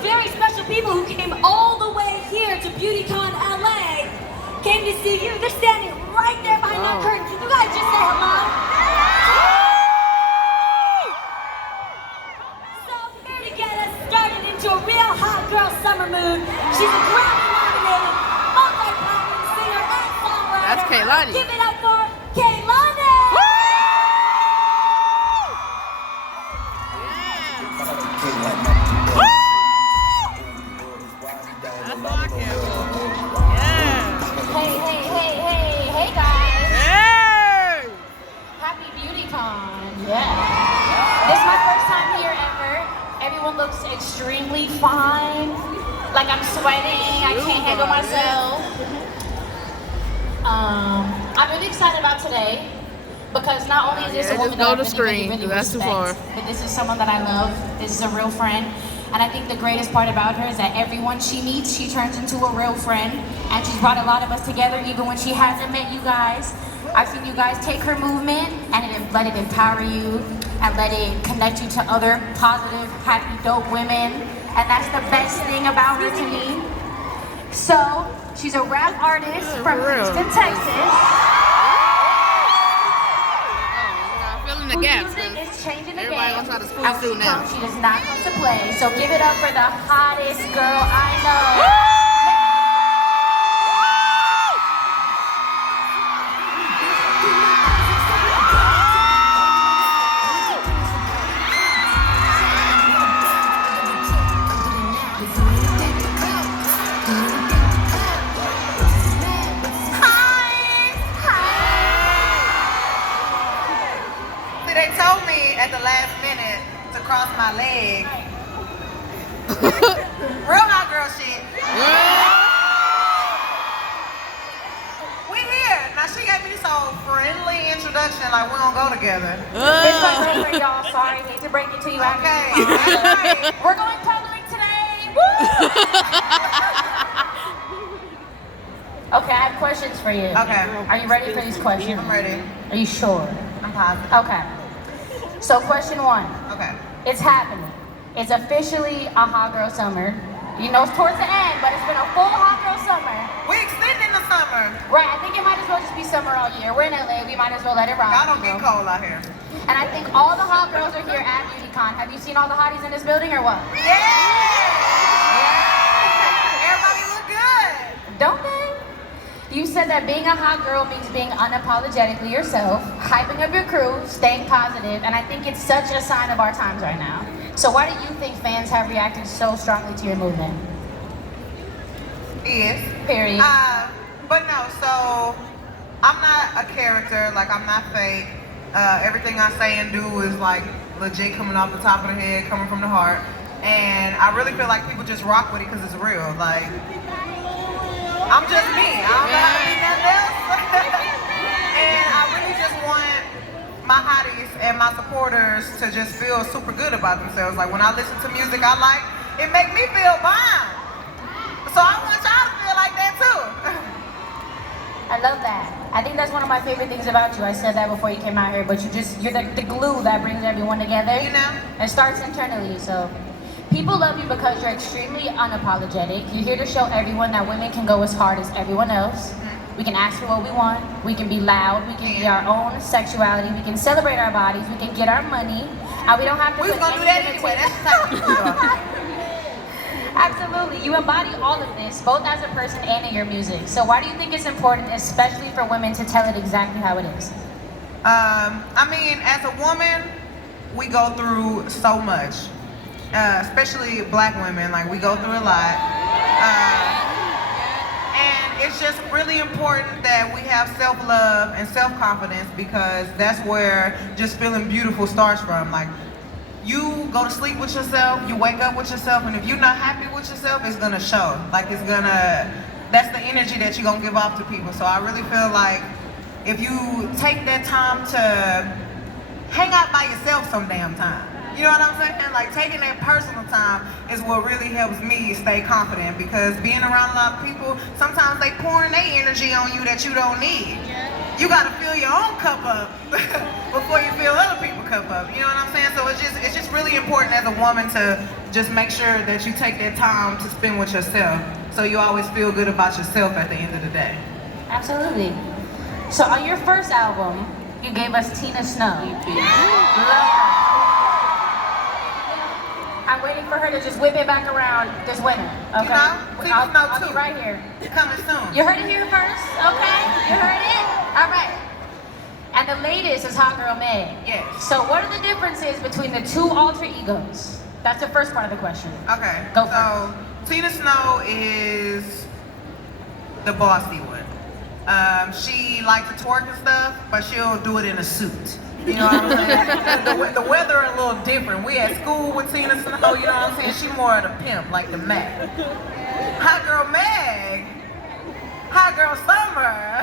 very special people who came all the way here to BeautyCon LA. Came to see you. They're standing right there behind that curtain. You guys just say hello. So here to get us started into a real hot girl summer mood. She's a Grammy-nominated, multi-platinum singer and songwriter. That's Kehlani. Give it up for Kehlani. Hey guys. Hey! Happy BeautyCon. Yeah. This is my first time here ever. Everyone looks extremely fine. Like I'm sweating. I can't handle myself. I'm really excited about today because not only is this a woman that I really respect, but this is someone that I love. This is a real friend. And I think the greatest part about her is that everyone she meets, she turns into a real friend. And she's brought a lot of us together, even when she hasn't met you guys. I've seen you guys take her movement and let it empower you and let it connect you to other positive, happy, dope women. And that's the best thing about her to me. So, she's a rap artist from Houston, Texas. The gaps, is changing the everybody game. gonna try to squeeze through now. She does not come to play. So give it up for the hottest girl I know. They told me at the last minute to cross my leg. Real hot girl shit. We here. Now she gave me this whole friendly introduction like we don't go together. It's my girlfriend, y'all. Sorry, hate to break it to you. Okay, that's right. We're going coloring today. Okay, I have questions for you. Okay. Are you ready for these questions? I'm ready. Are you sure? I'm positive. Okay. So question one. Okay. It's happening. It's officially a hot girl summer. You know it's towards the end, but it's been a full hot girl summer. We extending the summer. Right, I think it might as well just be summer all year. We're in LA, we might as well let it rock. Y'all don't get cold out here. And I think all the hot girls are here at BeautyCon. Have you seen all the hotties in this building or what? Yeah! Everybody look good. Don't they? You said that being a hot girl means being unapologetically yourself, hyping up your crew, staying positive, and I think it's such a sign of our times right now. So why do you think fans have reacted so strongly to your movement? Yes. Period. But no, so I'm not a character, like I'm not fake. Everything I say and do is like legit coming off the top of the head, coming from the heart. And I really feel like people just rock with it because it's real. Like, I'm just me. I don't know how to be nothing else. And I really just want my hotties and my supporters to just feel super good about themselves. Like when I listen to music I like, it make me feel fine. So I want y'all to feel like that too. I love that. I think that's one of my favorite things about you. I said that before you came out here, but you're the glue that brings everyone together. You know? It starts internally, so. People love you because you're extremely unapologetic. You're here to show everyone that women can go as hard as everyone else. We can ask for what we want. We can be loud. We can be our own sexuality. We can celebrate our bodies. We can get our money. And we don't have to. We was gonna do that anyway. That's the type of people you are. Absolutely. You embody all of this, both as a person and in your music. So why do you think it's important, especially for women, to tell it exactly how it is? I mean, as a woman, we go through so much. Especially black women, like we go through a lot. And it's just really important that we have self-love and self-confidence because that's where just feeling beautiful starts from. Like, you go to sleep with yourself, you wake up with yourself, and if you're not happy with yourself, it's gonna show. Like that's the energy that you're gonna give off to people. So I really feel like if you take that time to hang out by yourself some damn time, you know what I'm saying? Like taking that personal time is what really helps me stay confident because being around a lot of people, sometimes they pouring their energy on you that you don't need. you gotta fill your own cup up before you fill other people's cup up. You know what I'm saying? So it's just really important as a woman to just make sure that you take that time to spend with yourself, so you always feel good about yourself at the end of the day. Absolutely. So on your first album, you gave us Tina Snow. Love her. I'm waiting for her to just whip it back around this winter. Okay. You know, Tina Snow I'll too. be right here. Coming soon. You heard it here first, okay? You heard it? All right. And the latest is Hot Girl Meg. Yes. So what are the differences between the two alter egos? That's the first part of the question. Okay. Go for so Tina Snow is the bossy one. She likes to twerk and stuff, but she'll do it in a suit. You know what I'm saying? the weather a little different. We at school with Tina Snow, you know what I'm saying? She more of the pimp, like the Mac. Hot Girl Meg, Hot Girl Summer.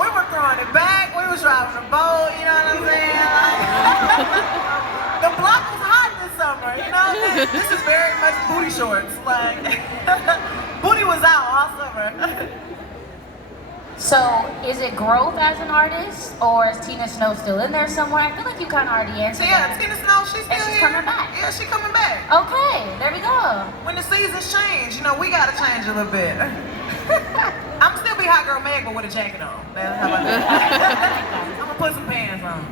We were throwing it back, we was driving the boat, you know what I'm saying? The block was hot this summer, you know? This is very much booty shorts. Like, booty was out all summer. So, is it growth as an artist, or is Tina Snow still in there somewhere? I feel like you kind of already answered Yeah, that. Tina Snow, she's still And she's here. coming back. Yeah, she's coming back. Okay, there we go. When the seasons change, you know, we gotta change a little bit. I'm still be Hot Girl Meg, but with a jacket on. How about that? I'm gonna put some pants on.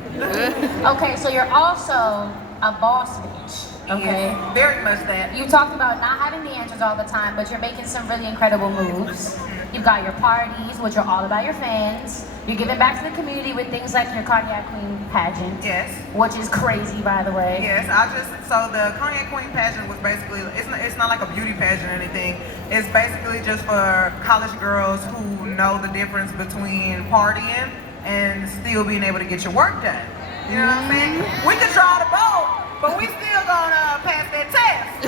Okay, so you're also a boss bitch, okay? Yes, very much that. You talked about not having the answers all the time, but you're making some really incredible moves. You've got your parties, which are all about your fans. You're giving back to the community with things like your Cognac Queen pageant. Yes. Which is crazy, by the way. Yes, so the Cognac Queen pageant was basically, it's not like a beauty pageant or anything. It's basically just for college girls who know the difference between partying and still being able to get your work done. You know what I'm saying? We could draw the boat, but we still gonna pass that test.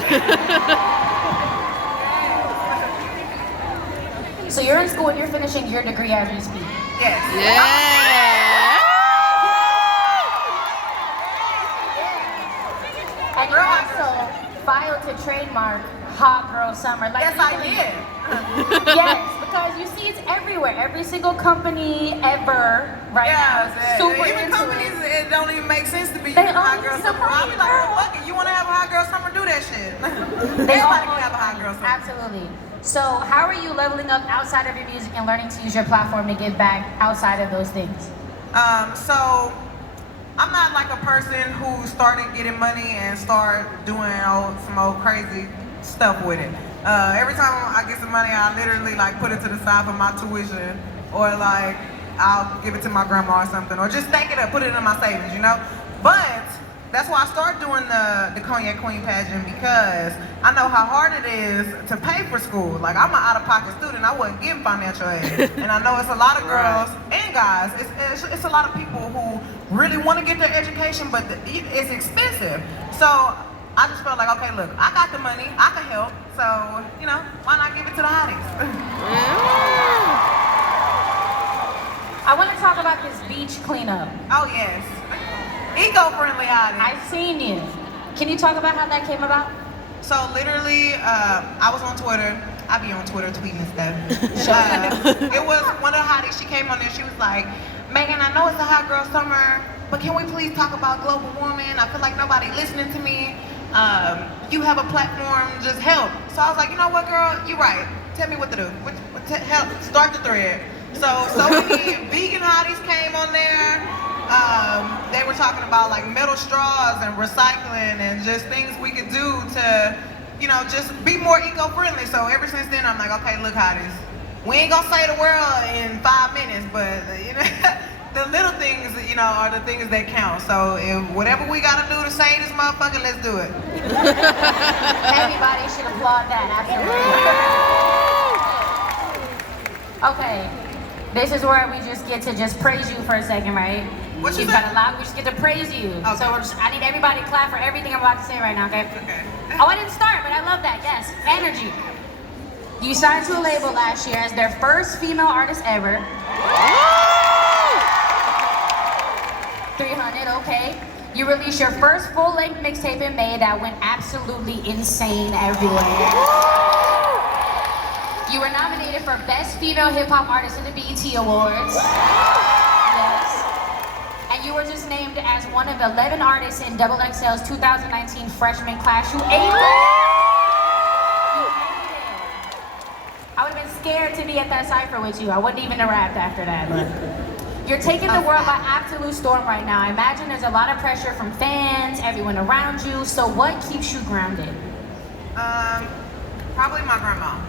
So you're in school and you're finishing your degree as we speak. Yes. Yeah. And you also filed to trademark Hot Girl Summer. Like, Yes, I did. Yes, because you see it's everywhere. Every single company ever right now is super even into companies, it. it don't even make sense to be They using Hot all Girl need Summer. I'll be like, well, fuck it, you wanna have a Hot Girl Summer, do that shit. They all Everybody can have a Hot Girl Summer. Absolutely. So how are you leveling up outside of your music and learning to use your platform to give back outside of those things? So I'm not like a person who started getting money and start doing some old crazy stuff with it. Every time I get some money, I literally like put it to the side for my tuition, or like I'll give it to my grandma or something, or just stack it up, put it in my savings, you know? But that's why I started doing the Cognac Queen pageant, because I know how hard it is to pay for school. Like, I'm an out-of-pocket student, I wasn't getting financial aid. And I know it's a lot of girls and guys, it's a lot of people who really want to get their education, but it's expensive. So I just felt like, okay, look, I got the money, I can help, so, you know, why not give it to the hotties? I want to talk about this beach cleanup. Oh, yes. Eco-friendly hotties. I've seen you. Can you talk about how that came about? So literally, I was on Twitter. I be on Twitter tweeting and stuff. It was one of the hotties. She came on there. She was like, Megan, I know it's a hot girl summer, but can we please talk about global warming? I feel like nobody listening to me. You have a platform, just help. So I was like, you know what, girl? You're right. Tell me what to do. Help. Start the thread. So many vegan hotties came on there. They were talking about like metal straws and recycling and just things we could do to, you know, just be more eco-friendly. So ever since then, I'm like, okay, look, hotties, we ain't gonna save the world in 5 minutes, but you know, the little things, you know, are the things that count. So if whatever we gotta do to save this motherfucker, let's do it. Everybody should applaud that, absolutely. Okay, this is where we just get to just praise you for a second, right? What you You've say? got a lot, we just get to praise you. Okay. So I need everybody to clap for everything I'm about to say right now, okay? Okay. Oh, I didn't start, but I love that, yes. Energy. You signed to a label last year as their first female artist ever. 300, okay. You released your first full-length mixtape in May that went absolutely insane everywhere. You were nominated for Best Female Hip Hop Artist in the BET Awards. Yes. And you were just named as one of 11 artists in XXL's 2019 freshman class. You ate it. I would have been scared to be at that cypher with you. I wouldn't even have rapped after that. But you're taking the world by absolute storm right now. I imagine there's a lot of pressure from fans, everyone around you. So what keeps you grounded? Probably my grandma.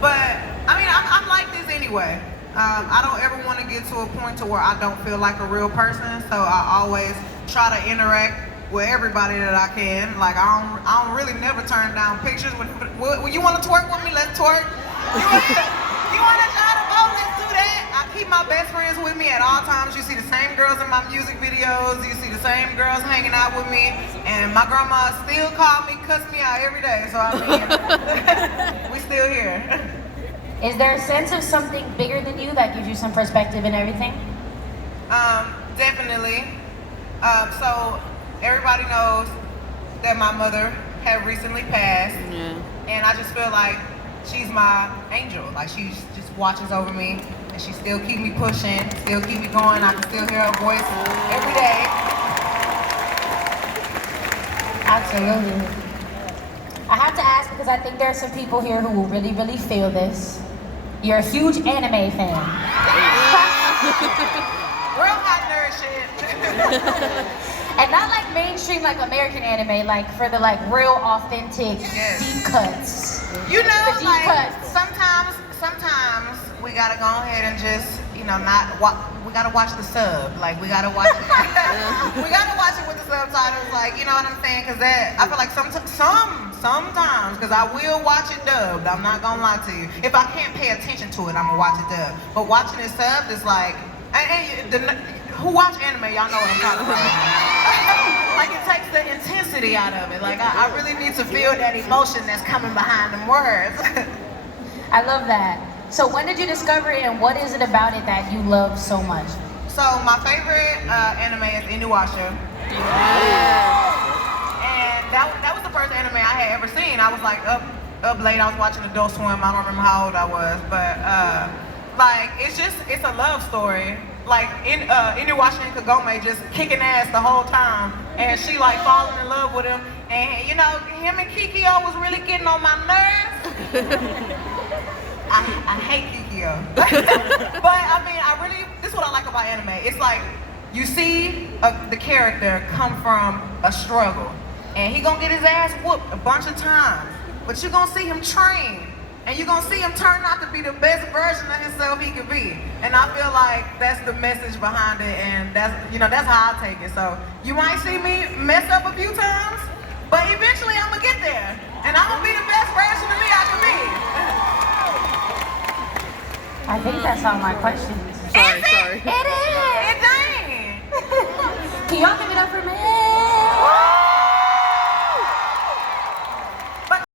But I mean, I'm like this anyway. I don't ever want to get to a point to where I don't feel like a real person. So I always try to interact with everybody that I can. Like I don't really never turn down pictures. When you want to twerk with me, let's twerk. You want to try to vote? Let's do that. I keep my best friends with me at all times. You see the same girls in my music videos. You see the same girls hanging out with me. And my grandma still calls me, cuss me out every day. So I mean, we still here. Is there a sense of something bigger than you that gives you some perspective in everything? Definitely. So everybody knows that my mother had recently passed. Yeah. And I just feel like she's my angel. Like she just watches over me and she still keep me pushing, still keep me going. I can still hear her voice every day. Absolutely. I have to ask because I think there are some people here who will really, really feel this. You're a huge anime fan. Real hot nerd shit. And not like mainstream, like American anime, like for the like real authentic deep cuts. You know, the deep like cuts. sometimes we gotta go ahead and just, you know, we gotta watch the sub. Like we gotta watch it. We gotta watch it with the subtitles. Like, you know what I'm saying? Cause that I feel like sometimes, cause I will watch it dubbed. I'm not gonna lie to you. If I can't pay attention to it, I'm gonna watch it dubbed. But watching it subbed is like, who watch anime, y'all know what I'm talking about. Like it takes the intensity out of it. Like I really need to feel that emotion that's coming behind them words. I love that. So when did you discover it and what is it about it that you love so much? So my favorite anime is Inuyasha. And that was the first anime I had ever seen. I was like up late, I was watching Adult Swim. I don't remember how old I was, but like it's a love story. Like Inuyasha and Kagome just kicking ass the whole time, and she like falling in love with him, and you know him and Kikyo was really getting on my nerves. I hate Kikyo, but I mean this is what I like about anime. It's like you see the character come from a struggle, and he gonna get his ass whooped a bunch of times, but you gonna see him train. And you're gonna see him turn out to be the best version of himself he could be. And I feel like that's the message behind it, and that's how I take it. So you might see me mess up a few times, but eventually I'm gonna get there. And I'm gonna be the best version of me I can be. I think that's all my questions. Sorry. It is! It ain't. Can y'all give it up for me?